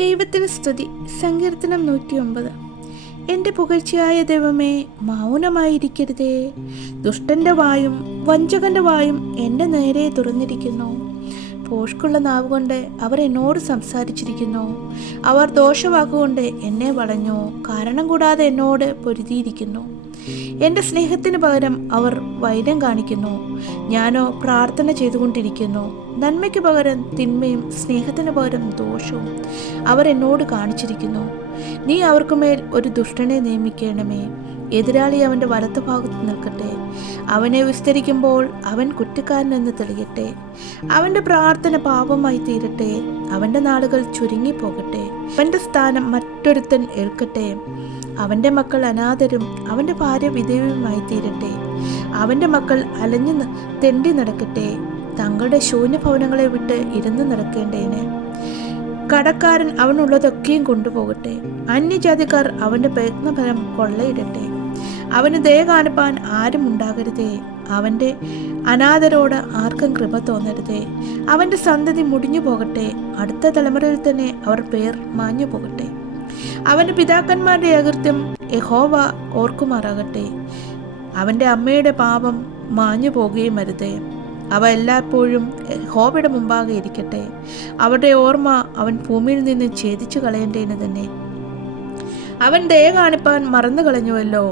ദൈവത്തിന് സ്തുതി. സങ്കീർത്തനം 109. എൻ്റെ പുകഴ്ചയായ ദൈവമേ, മൗനമായിരിക്കരുതേ. ദുഷ്ടൻ്റെ വായും വഞ്ചകൻ്റെ വായും എൻ്റെ നേരെ തുറന്നിരിക്കുന്നു. പോഷ്കുള്ള നാവുകൊണ്ട് അവർ എന്നോട് സംസാരിച്ചിരിക്കുന്നു. അവർ ദോഷവാക്കുകൊണ്ട് എന്നെ വളഞ്ഞു, കാരണം കൂടാതെ എന്നോട് പൊരുതിയിരിക്കുന്നു. എൻ്റെ സ്നേഹത്തിന് പകരം അവർ വൈരം കാണിക്കുന്നു. ഞാനോ പ്രാർത്ഥന ചെയ്തുകൊണ്ടിരിക്കുന്നു. നന്മയ്ക്ക് പകരം തിന്മയും സ്നേഹത്തിന് പകരം ദോഷവും അവർ എന്നോട് കാണിച്ചിരിക്കുന്നു. നീ അവർക്കുമേൽ ഒരു ദുഷ്ടനെ നിയമിക്കണമേ. എതിരാളി അവൻ്റെ വലത്തുഭാഗത്ത് നിൽക്കട്ടെ. അവനെ വിസ്തരിക്കുമ്പോൾ അവൻ കുറ്റക്കാരനെന്ന് തെളിയട്ടെ. അവൻ്റെ പ്രാർത്ഥന പാപമായി തീരട്ടെ. അവൻ്റെ നാളുകൾ ചുരുങ്ങിപ്പോകട്ടെ. അവൻ്റെ സ്ഥാനം മറ്റൊരുത്തൻ ഏൽക്കട്ടെ. അവൻ്റെ മക്കൾ അനാഥരും അവൻ്റെ ഭാര്യ വിധവയുമായി തീരട്ടെ. അവൻ്റെ മക്കൾ അലഞ്ഞു തെണ്ടി നടക്കട്ടെ, തങ്ങളുടെ ശൂന്യഭവനങ്ങളെ വിട്ട് ഇരുന്ന് നടക്കേണ്ടേന്. കടക്കാരൻ അവനുള്ളതൊക്കെയും കൊണ്ടുപോകട്ടെ. അന്യജാതിക്കാർ അവൻ്റെ പ്രയത്നഫലം കൊള്ളയിടട്ടെ. അവന് ദയ കാണിപ്പാൻ ആരും ഉണ്ടാകരുതേ. അവൻ്റെ അനാഥരോട് ആർക്കും കൃപ തോന്നരുതേ. അവൻ്റെ സന്തതി മുടിഞ്ഞു പോകട്ടെ. അടുത്ത തലമുറയിൽ തന്നെ അവർ പേർ മാഞ്ഞു പോകട്ടെ. അവൻ്റെ പിതാക്കന്മാരുടെ അകൃത്യം യഹോവ ഓർക്കുമാറാകട്ടെ. അവൻ്റെ അമ്മയുടെ പാപം മാഞ്ഞു പോകുകയും അരുതേ. അവ എല്ലായ്പ്പോഴും യഹോവയുടെ മുമ്പാകെ ഇരിക്കട്ടെ. അവരുടെ ഓർമ്മ അവൻ ഭൂമിയിൽ നിന്ന് ഛേദിച്ചു കളയേണ്ടതിന് തന്നെ. അവൻ ദയ കാണിപ്പാൻ മറന്നു കളഞ്ഞുവല്ലോ.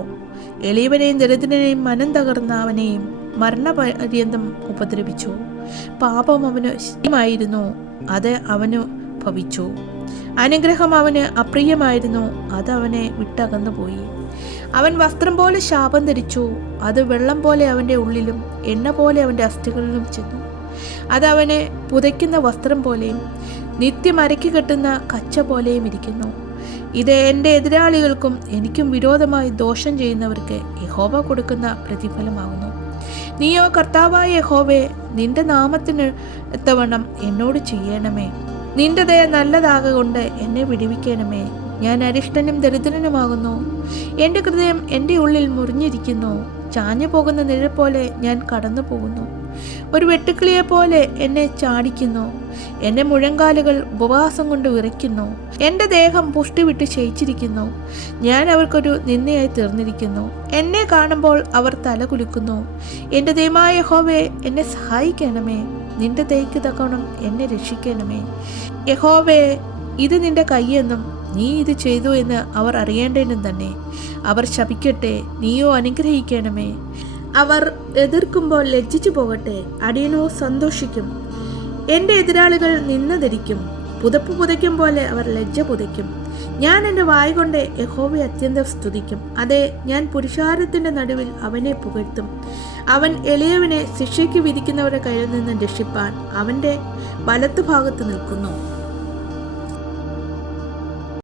എളിയവനെയും ദരിദ്രനെയും മനം തകർന്ന അവനെയും മരണപര്യന്തം ഉപദ്രവിച്ചു. പാപം അവന് ഇഷ്ടമായിരുന്നു, അത് അവന് ഭവിച്ചു. അനുഗ്രഹം അവന് അപ്രിയമായിരുന്നു, അത് അവനെ വിട്ടകന്നുപോയി. അവൻ വസ്ത്രം പോലെ ശാപം ധരിച്ചു. അത് വെള്ളം പോലെ അവൻ്റെ ഉള്ളിലും എണ്ണ പോലെ അവൻ്റെ അസ്ഥികളിലും ചെന്നു. അത് അവനെ പുതയ്ക്കുന്ന വസ്ത്രം പോലെയും നിത്യം അരക്കി കെട്ടുന്ന കച്ച പോലെയും ഇരിക്കുന്നു. ഇത് എൻ്റെ എതിരാളികൾക്കും എനിക്കും വിരോധമായി ദോഷം ചെയ്യുന്നവർക്ക് യഹോവ കൊടുക്കുന്ന പ്രതിഫലമാകുന്നു. നീയോ കർത്താവായ യഹോവേ, നിന്റെ നാമത്തിന് എത്തവണ്ണം എന്നോട് ചെയ്യണമേ. നിന്റെ ദയ നല്ലതാകൊണ്ട് എന്നെ വിടുവിക്കണമേ. ഞാൻ അരിഷ്ടനും ദരിദ്രനുമാകുന്നു. എൻ്റെ ഹൃദയം എൻ്റെ ഉള്ളിൽ മുറിഞ്ഞിരിക്കുന്നു. ചാഞ്ഞു പോകുന്ന നിഴൽ പോലെ ഞാൻ കടന്നു പോകുന്നു. ഒരു വെട്ടുക്കിളിയെ പോലെ എന്നെ ചാടിക്കുന്നു. എൻ്റെ മുഴങ്കാലുകൾ ഉപവാസം കൊണ്ട് വിറയ്ക്കുന്നു. എൻ്റെ ദേഹം പുഷ്ടി വിട്ട് ക്ഷയിച്ചിരിക്കുന്നു. ഞാൻ അവർക്കൊരു നിന്ദയായി തീർന്നിരിക്കുന്നു. എന്നെ കാണുമ്പോൾ അവർ തല കുലുക്കുന്നു. എൻ്റെ ദൈവമായ യഹോവേ, എന്നെ സഹായിക്കണമേ. നിന്റെ ദയയ്ക്ക് തക്കവണ്ണം എന്നെ രക്ഷിക്കണമേ. യഹോവേ, ഇത് നിന്റെ കൈയെന്നും നീ ഇത് ചെയ്തു എന്ന് അവർ അറിയേണ്ടതിനും തന്നെ. അവർ ശപിക്കട്ടെ, നീയോ അനുഗ്രഹിക്കണമേ. അവർ എതിർക്കുമ്പോൾ ലജ്ജിച്ചു പോകട്ടെ, അടിയനോ സന്തോഷിക്കും. എൻ്റെ എതിരാളികൾ നിന്നതിരിക്കും. പുതപ്പ് പുതയ്ക്കും പോലെ അവർ ലജ്ജ പുതയ്ക്കും. ഞാൻ എൻ്റെ വായ കൊണ്ട് യഹോവയെ അത്യന്തം സ്തുതിക്കും. അതെ, ഞാൻ പുരുഷാരത്തിൻ്റെ നടുവിൽ അവനെ പുകഴ്ത്തും. അവൻ എളിയവനെ ശിക്ഷയ്ക്ക് വിധിക്കുന്നവരുടെ കയ്യിൽ നിന്ന് രക്ഷിപ്പാൻ അവൻ്റെ വലത്തുഭാഗത്ത് നിൽക്കുന്നു.